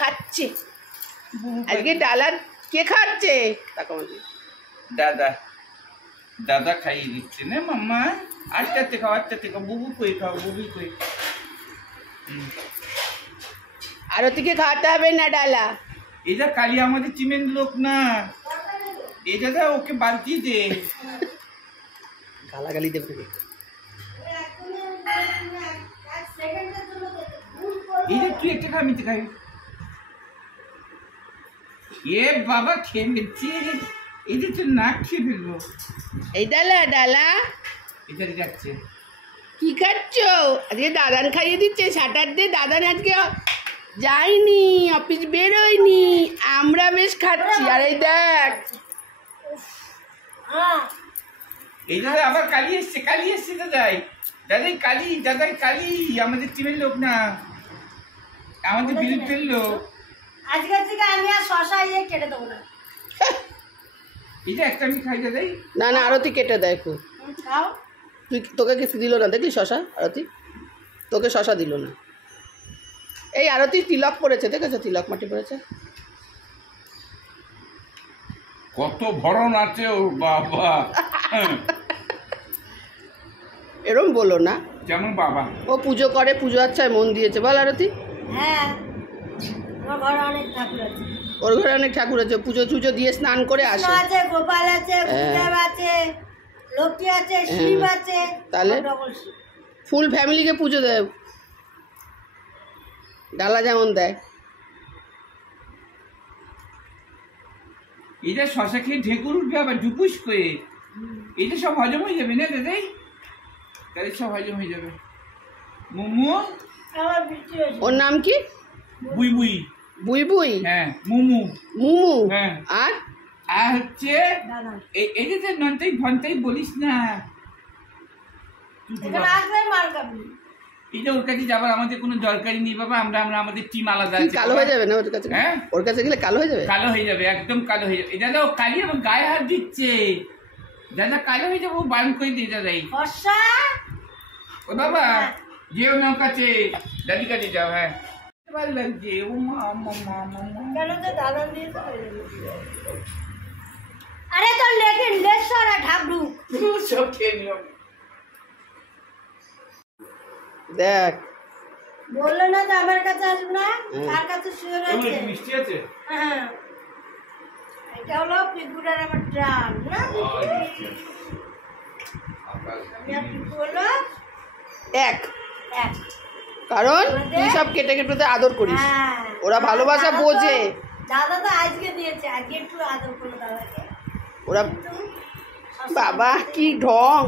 খাচ্ছে আজকে ডালা কে খাচ্ছে দাদা দাদা খাইয়ে দিচ্ছে না মাম্মা আস্তে খাও বুবু কই খাও বুবু কই আরতিকে খাওয়াতে হবে না ডালা এটা কালি আমাদের চিমেন লোক না এটা দা ওকে বালতি দে গালাগালি দেবে এটা তুই একটা খা আমি খাই এ বাবা খেয়ে নিচ্ছি এটা তো নাক খেয়ে ফেলবো এই ডালা এটা যাচ্ছে কি খাচ্ছ আজকে দাদান খাইয়ে দিচ্ছে স্যাটারডে দাদান আজকে যাইনি অফিস বেরোয়নি আমরা বেশ খাচ্ছি আর এই দেখ এই দাদা আবার কালি এসছে দাদাই দাদাই কালি আমাদের টিমের লোক না আমাদের বিরুদ্ধের লোক আজকে থেকে আমি আর শশা কেটে দেবো না এটা একটা আমি খাই দাদাই না আরতি কেটে দেয় খুব খাও তোকে কিছু দিল না দেখলি শশা আরতি তোকে শশা দিল না এই আরতি তিলক পড়েছে দেখেছো তিলক মাটি পড়েছে কত ভরণ আছে ওর বাবা এরম বলো না যেমন বাবা ও পুজো করে পুজো আচ্ছায় মন দিয়েছে বল আরতি হ্যাঁ আমার ঘরে অনেক ঠাকুর আছে ওর ঘরে অনেক ঠাকুর আছে পুজো টুজো দিয়ে স্নান করে আসে আছে গোপাল আছে গুরুদেব আছে লক্ষ্মী আছে শিব আছে তাহলে ফুল ফ্যামিলিকে পুজো দেয় ডালা যেমন দেয় এটা শশা খেয়ে ঢেকুর উঠবে আবার ডুপুস করে এটা সব হজম হয়ে যাবে না দাদাই তাহলে সব হজম হয়ে যাবে মোমো আমার বৃষ্টি হয়েছে ওর নাম কি বুই বুই হ্যাঁ মুমু হ্যাঁ আর হচ্ছে দাদা এই যে নন্তাই ভন্তাই বলিস না এখানে আসলে মার খাবি এটা ওর কাছে যাবার আমাদের কোনো দরকারই নেই বাবা আমরা আমাদের টিম আলাদা কি আছে কালো হয়ে যাবে না ওর কাছে হ্যাঁ ওর কাছে গেলে কালো হয়ে যাবে কালো হয়ে যাবে একদম কালো হয়ে যাবে দাদা ও কালি আমার গায়ে হাত দিচ্ছে দাদা কালো হয়ে যাবো বান করে দিয়ে দাদাই বর্ষা ও বাবা যেও না কাছে দাদি কাছে যাও হ্যাঁ ভালো লাগছে ও মা কেন তো দাদা দিয়েছে আরে তোর লেকিন লেস সারা ঢাকডু সব খেয়ে নিও দেখ বললো না তো আমার কাছে আসবে না তার কাছে শুয়ে রয়েছে মিষ্টি আছে হ্যাঁ এটা হলো পিকুটার আমার ড্রাম না আমি আর পিকু হলো এক এক কারণ তুই সব কেটে কেটে আদর করিস হ্যাঁ ওরা ভালোবাসা বোঝে দাদা তো আজকে দিয়েছে আজকে একটু আদর করলো দাদাকে ওরা বাবা কি ঢং